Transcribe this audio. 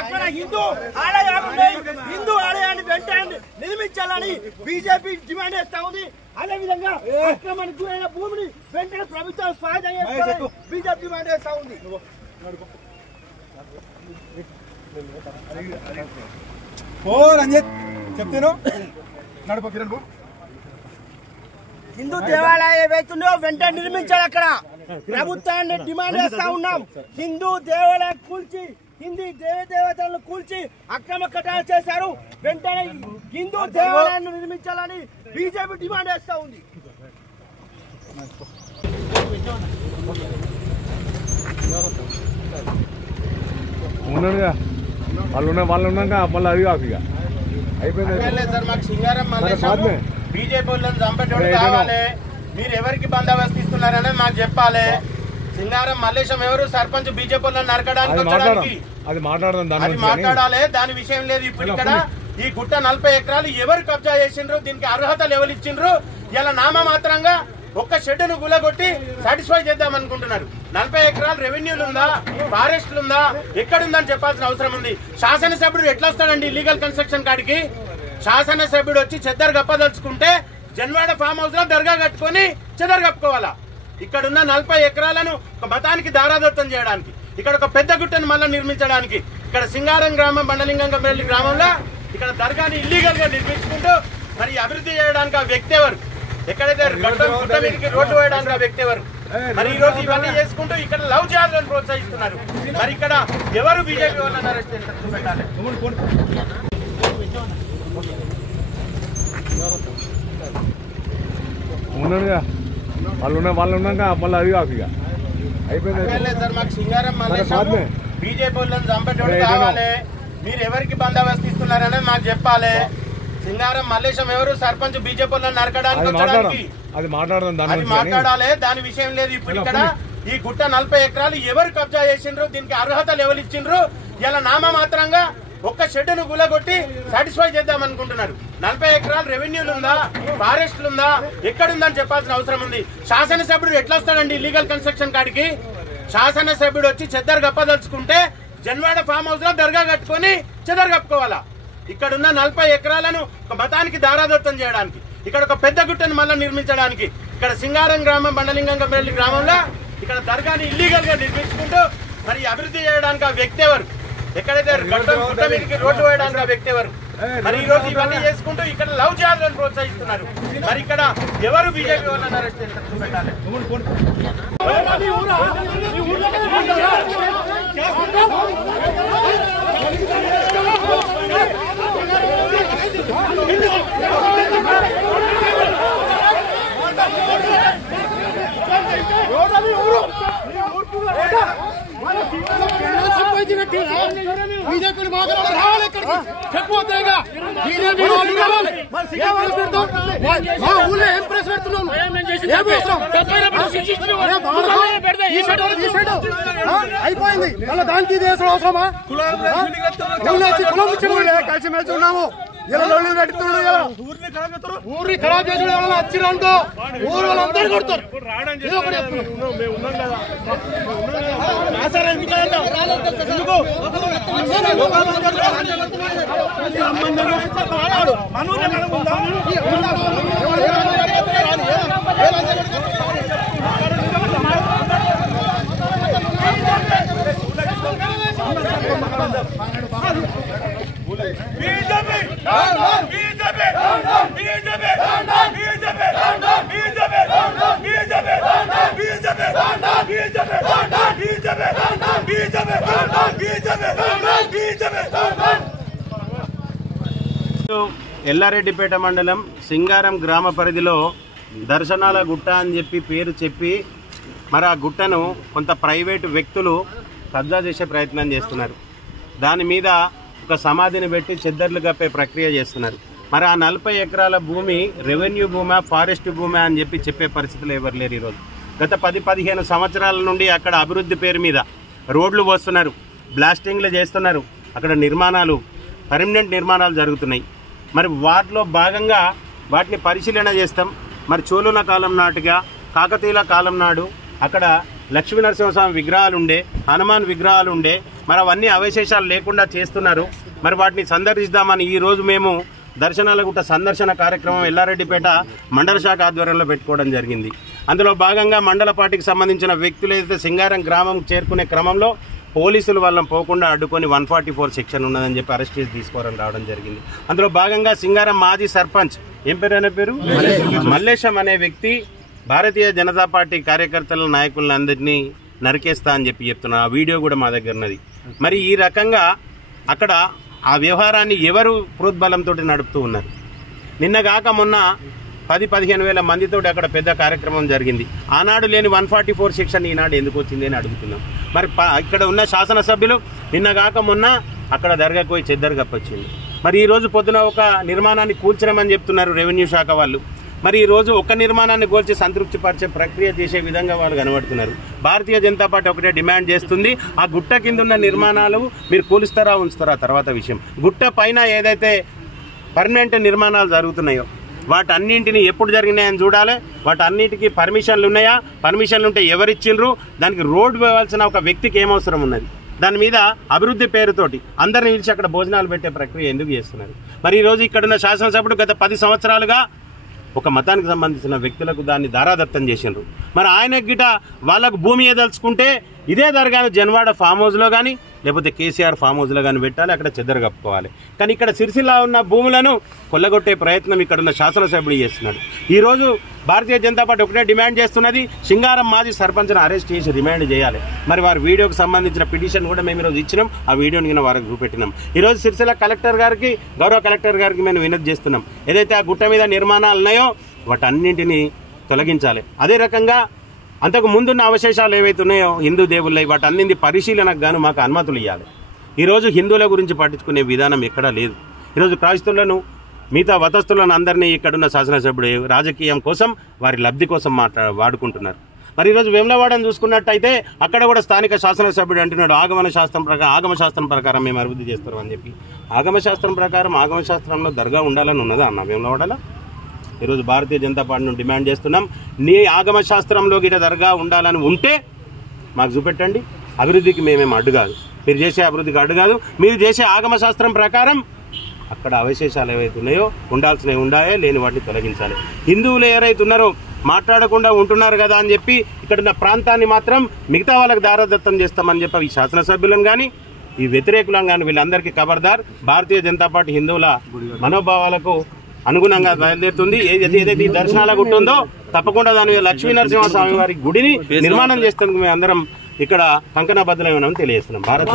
అక్కడ హిందూ ఆలయాన్ని వెంటనే నిర్మించాలని బీజేపీ డిమాండ్ చేస్తా ఉంది. అదేవిధంగా అక్రమానికి గురైన భూమిని వెంటనే ప్రభుత్వం స్వాధీనం చేసుకోవాలని బీజేపీ డిమాండ్ చేస్తా ఉంది. హిందూ దేవాలయం ఏవైతుందో వెంటనే నిర్మించాలి. అక్కడ ప్రభుత్వాన్ని డిమాండ్ చేస్తా ఉన్నాం. హిందూ దేవాలయం కూల్చి హిందీ దేవతలను కూల్చి అక్రమ కట్టడాలు చేశారు. వెంటనే హిందూ దేవాలయాన్ని నిర్మించాలని బీజేపీ డిమాండ్ చేస్తా ఉంది. వాళ్ళు ఉన్నాక మళ్ళీ అది కాదు ఇక అయిపోయింది సార్. మాకు సింగారం బీజేపీ వాళ్ళని చంపేటోడు కావాలి. మీరు ఎవరికి బందోబస్తు ఇస్తున్నారనేది మాకు చెప్పాలి. సింగారం మల్లేశం ఎవరు సర్పంచ్ బీజేపీ వాళ్ళని నరకడానికి వచ్చడానికి అది మాట్లాడాలి. దాని విషయం లేదు. ఇప్పుడు ఇక్కడ ఈ గుట్ట 40 ఎకరాలు ఎవరు కబ్జా చేసిండ్రు, దీనికి అర్హతలు ఎవరు ఇచ్చిండ్రు, ఇలా నామమాత్రంగా ఒక్క షెడ్డును గులగొట్టి సాటిస్ఫై చేద్దాం అనుకుంటున్నారు. 40 ఎకరాలు రెవెన్యూలు ఉందా, ఫారెస్ట్లు ఉందా, ఎక్కడుందని చెప్పాల్సిన అవసరం ఉంది. శాసనసభ్యుడు ఎట్లా వస్తాడండి ఇల్లీగల్ కన్స్ట్రక్షన్ కాడికి? శాసనసభ్యుడు వచ్చి చెద్దరు గప్పదలుచుకుంటే జన్వాడ ఫామ్ హౌస్ లో దర్గా కట్టుకుని చెదరు కప్పుకోవాలా? ఇక్కడున్న 40 ఎకరాలను ఒక మతానికి దారాదత్తం చేయడానికి, ఇక్కడ ఒక పెద్ద గుట్టను మళ్ళీ నిర్మించడానికి, ఇక్కడ సింగారం గ్రామం బండలింగంపల్లి గ్రామంలో ఇక్కడ దర్గాని ఇల్లీగల్ గా నిర్మించుకుంటూ మరి అభివృద్ధి చేయడానికి ఆ వ్యక్తి ఎవరు? ఎక్కడైతే గుట్ట మీదకి రోడ్డు వేయడానికి ఆ వ్యక్తి ఎవరు? మరి ఈ రోజు ఇవన్నీ చేసుకుంటూ ఇక్కడ లవ్ జిహాద్లను ప్రోత్సహిస్తున్నారు. మరి ఇక్కడ ఎవరు బీజేపీ వాళ్ళని అరెస్ట్ చేస్తారు పెట్టాలి. వాళ్ళు ఉన్నాక మళ్ళీ అది కాదు ఇక అయిపోయింది సార్. మాకు సింగారం బీజేపీ వాళ్ళని చంపేటోడు కావాలి. మీరు ఎవరికి బందోబస్తు ఇస్తున్నారనేది మాకు చెప్పాలి. సింగారం మల్లేశం ఎవరు సర్పంచ్ బీజేపీ వాళ్ళని నరకడానికి వచ్చడానికి అది మాట్లాడాలి. దాని విషయం లేదు. ఇప్పుడు ఇక్కడ ఈ గుట్ట 40 ఎకరాలు ఎవరు కబ్జా చేసిండ్రు, దీనికి అర్హతలు ఎవరు ఇచ్చిండ్రు, ఇలా నామమాత్రంగా ఒక్క షెడ్డును గులగొట్టి సాటిస్ఫై చేద్దాం అనుకుంటున్నారు. 40 ఎకరాలు రెవెన్యూలు ఉందా, ఫారెస్ట్లు ఉందా, ఎక్కడుందని చెప్పాల్సిన అవసరం ఉంది. శాసనసభ్యుడు ఎట్లా వస్తాడండి ఇల్లీగల్ కన్స్ట్రక్షన్ కాడికి? శాసనసభ్యుడు వచ్చి చెద్దరు గప్పదలుచుకుంటే జన్వాడ ఫామ్ హౌస్ లో దర్గా కట్టుకుని చెదరు కప్పుకోవాలా? ఇక్కడున్న 40 ఎకరాలను ఒక మతానికి దారాదత్తం చేయడానికి, ఇక్కడ ఒక పెద్ద గుట్టను మళ్ళీ నిర్మించడానికి, ఇక్కడ సింగారం గ్రామం బండలింగంపల్లి గ్రామంలో ఇక్కడ దర్గాని ఇల్లీగల్ గా నిర్మించుకుంటూ మరి అభివృద్ధి చేయడానికి ఆ వ్యక్తి ఎవరు? ఎక్కడైతే గుట్ట మీదకి రోడ్డు వేయడానికి ఆ వ్యక్తి ఎవరు? మరి ఈ రోజు ఇవన్నీ చేసుకుంటూ ఇక్కడ లవ్ జిహాద్లను ప్రోత్సహిస్తున్నారు. మరి ఇక్కడ ఎవరు బీజేపీ వాళ్ళని అరెస్ట్ చేస్తారు పెట్టాలి. బీజేపీ రావాలి ఇక్కడికి చెప్పిపోతేగా బీజేపీ మా ఊళ్ళో ఏం ప్రెస్ పెడుతున్నాను అయిపోయింది. మళ్ళీ దానికి దేశం అవసరమా? కలిసిమెలిసి ఉన్నాము. ఇలా లొల్లి పెడుతున్నాడు కదా, ఊరిని ఖరాబ్ చేసి వచ్చిరంటూ ఊరు వాళ్ళందరూ కొడతారు. ఎల్లారెడ్డిపేట మండలం సింగారం గ్రామ పరిధిలో దర్శనాల గుట్ట అని పేరు చెప్పి మరి ఆ గుట్టను కొంత ప్రైవేటు వ్యక్తులు కబ్జా చేసే ప్రయత్నం చేస్తున్నారు. దాని మీద ఒక సమాధిని పెట్టి చెద్దర్లు కప్పే ప్రక్రియ చేస్తున్నారు. మరి ఆ 40 ఎకరాల భూమి రెవెన్యూ భూమా, ఫారెస్ట్ భూమా అని చెప్పే పరిస్థితులు ఎవరు లేరు. ఈరోజు గత 10-15 సంవత్సరాల నుండి అక్కడ అభివృద్ధి పేరు మీద రోడ్లు పోస్తున్నారు, బ్లాస్టింగ్లు చేస్తున్నారు, అక్కడ నిర్మాణాలు పర్మనెంట్ నిర్మాణాలు జరుగుతున్నాయి. మరి వాటిలో భాగంగా వాటిని పరిశీలన చేస్తాం. మరి చోళుల కాలం నాటిగా కాకతీయుల కాలం నాడు అక్కడ లక్ష్మీనరసింహస్వామి విగ్రహాలు ఉండే, హనుమాన్ విగ్రహాలు ఉండే. మరి అవన్నీ అవశేషాలు లేకుండా చేస్తున్నారు. మరి వాటిని సందర్శిద్దామని ఈరోజు మేము దర్శనాలగుట్ట సందర్శన కార్యక్రమం ఎల్లారెడ్డిపేట మండల శాఖ ఆధ్వర్యంలో పెట్టుకోవడం జరిగింది. అందులో భాగంగా మండల పార్టీకి సంబంధించిన వ్యక్తులు ఏదైతే సింగారం గ్రామం చేరుకునే క్రమంలో పోలీసులు వాళ్ళని పోకుండా అడ్డుకొని 144 సెక్షన్ ఉన్నదని చెప్పి అరెస్ట్ చేసి తీసుకోవడం రావడం జరిగింది. అందులో భాగంగా సింగారం మాజీ సర్పంచ్ ఏం పేరు అనే పేరు మల్లేశం అనే వ్యక్తి భారతీయ జనతా పార్టీ కార్యకర్తల నాయకులందరినీ నరికేస్తా అని చెప్పి చెప్తున్నారు. ఆ వీడియో కూడా మా దగ్గర ఉన్నది. మరి ఈ రకంగా అక్కడ ఆ వ్యవహారాన్ని ఎవరు ప్రోద్బలంతో నడుపుతూ ఉన్నారు. నిన్నగాక మొన్న 10-15 వేల మందితో అక్కడ పెద్ద కార్యక్రమం జరిగింది. ఆనాడు లేని 144 సెక్షన్ ఈనాడు ఎందుకు వచ్చింది అని అడుగుతున్నాం. మరి ఇక్కడ ఉన్న శాసనసభ్యులు నిన్నగాక మొన్న అక్కడ దర్గాకు పోయి చెద్దరు కప్పొచ్చింది. మరి ఈరోజు పొద్దున ఒక నిర్మాణాన్ని కూల్చడమని చెప్తున్నారు రెవెన్యూ శాఖ వాళ్ళు. మరి ఈరోజు ఒక నిర్మాణాన్ని కూల్చి సంతృప్తి పరిచే ప్రక్రియ చేసే విధంగా వాళ్ళు కనబడుతున్నారు. భారతీయ జనతా పార్టీ ఒకటే డిమాండ్ చేస్తుంది, ఆ గుట్ట కింద ఉన్న నిర్మాణాలు మీరు కూలుస్తారా ఉంచుతారా తర్వాత విషయం. గుట్ట పైన ఏదైతే పర్మనెంట్ నిర్మాణాలు జరుగుతున్నాయో వాటన్నింటినీ ఎప్పుడు జరిగినాయని చూడాలి. వాటన్నిటికీ పర్మిషన్లు ఉన్నాయా, పర్మిషన్లు ఉంటే ఎవరిచ్చిండ్రు, దానికి రోడ్డు వేయాల్సిన ఒక వ్యక్తికి ఏమవసరం ఉన్నది, దాని మీద అభివృద్ధి పేరుతోటి అందరిని పిలిచి అక్కడ భోజనాలు పెట్టే ప్రక్రియ ఎందుకు చేస్తున్నారు. మరి ఈరోజు ఇక్కడున్న శాసనసభ్యుడు గత 10 సంవత్సరాలుగా ఒక మతానికి సంబంధించిన వ్యక్తులకు దాన్ని దారాదత్తం చేసిండ్రు. మరి ఆయన గిట వాళ్ళకు భూమి ఏదలుచుకుంటే ఇదే దర్గాను జన్వాడ ఫామ్ హౌస్లో కానీ లేకపోతే కేసీఆర్ ఫామ్ హౌస్లో కానీ పెట్టాలి, అక్కడ చెద్దరు కప్పుకోవాలి. కానీ ఇక్కడ సిరిసిల్ల ఉన్న భూములను కొల్లగొట్టే ప్రయత్నం ఇక్కడున్న శాసనసభ్యుడు చేస్తున్నాడు. ఈరోజు భారతీయ జనతా పార్టీ ఒకటే డిమాండ్ చేస్తున్నది, సింగారం మాజీ సర్పంచ్ను అరెస్ట్ చేసి రిమాండ్ చేయాలి. మరి వారి వీడియోకి సంబంధించిన పిటిషన్ కూడా మేము ఈరోజు ఇచ్చినాం, ఆ వీడియోని వారికి చూపెట్టినాం. ఈరోజు సిరిసిల్ల కలెక్టర్ గారికి, గౌరవ కలెక్టర్ గారికి మేము వినతి చేస్తున్నాం. ఏదైతే ఆ గుట్ట మీద నిర్మాణాలు ఉన్నాయో వాటన్నింటినీ తొలగించాలి. అదే రకంగా అంతకు ముందున్న అవశేషాలు ఏవైతే ఉన్నాయో హిందూ దేవుళ్ళై వాటన్నింటి పరిశీలనకు గాను మాకు అనుమతులు ఇవ్వాలి. ఈరోజు హిందువుల గురించి పట్టించుకునే విధానం ఎక్కడా లేదు. ఈరోజు క్రైస్తవులను మిగతా మతస్థులను అందరినీ ఇక్కడున్న శాసనసభ్యుడు రాజకీయం కోసం వారి లబ్ధి కోసం వాడుకుంటున్నారు. మరి ఈరోజు వేములవాడని చూసుకున్నట్టయితే అక్కడ కూడా స్థానిక శాసనసభ్యుడు అంటున్నాడు ఆగమశాస్త్రం ప్రకారం మేము అభివృద్ధి చేస్తాం అని చెప్పి. ఆగమశాస్త్రం ప్రకారం ఆగమశాస్త్రంలో దర్గా ఉండాలని ఉన్నదా అన్న వేములవాడలో? ఈరోజు భారతీయ జనతా పార్టీని డిమాండ్ చేస్తున్నాం, నీ ఆగమశాస్త్రంలో గిట దర్గా ఉండాలని ఉంటే మాకు చూపెట్టండి. అభివృద్ధికి మేమేం అడ్డు కాదు, మీరు చేసే అభివృద్ధికి అడ్డు కాదు. మీరు చేసే ఆగమశాస్త్రం ప్రకారం అక్కడ అవశేషాలు ఏవైతే ఉన్నాయో ఉండాల్సినవి ఉండాయో, లేని వాటిని తొలగించాలి. హిందువులు ఎవరైతే ఉన్నారో మాట్లాడకుండా ఉంటున్నారు కదా అని చెప్పి ఇక్కడున్న ప్రాంతాన్ని మాత్రం మిగతా వాళ్ళకి దారాదత్తం చేస్తామని చెప్పి ఈ శాసనసభ్యులను కానీ ఈ వ్యతిరేకులను కానీ వీళ్ళందరికీ ఖబర్దార్. భారతీయ జనతా పార్టీ హిందువుల మనోభావాలకు అనుగుణంగా బయలుదేరుతుంది. ఏదైతే ఈ దర్శనాల గుట్ట ఉందో తప్పకుండా దాని లక్ష్మీ నరసింహస్వామి వారి గుడిని నిర్మాణం చేసేందుకు మేము అందరం ఇక్కడ కంకణబద్ధమని తెలియజేస్తున్నాం. భారత్